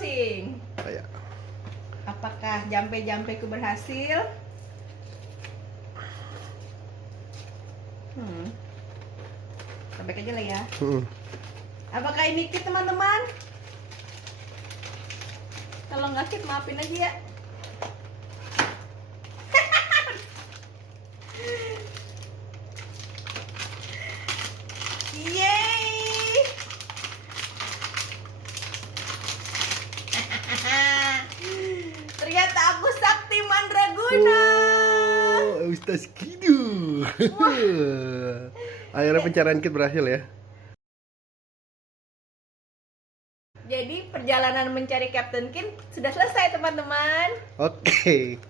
closing. Kayak. Apakah jampe-jampeku berhasil? Robek aja lah ya. Apakah ini kit teman-teman? Kalau nggak kit maafin aja ya. Yeay! Ternyata aku sakti mandraguna. Oh, Ustaz Kidu. Akhirnya pencarian kit berhasil ya. Jadi perjalanan mencari Captain Kin sudah selesai teman-teman. Oke.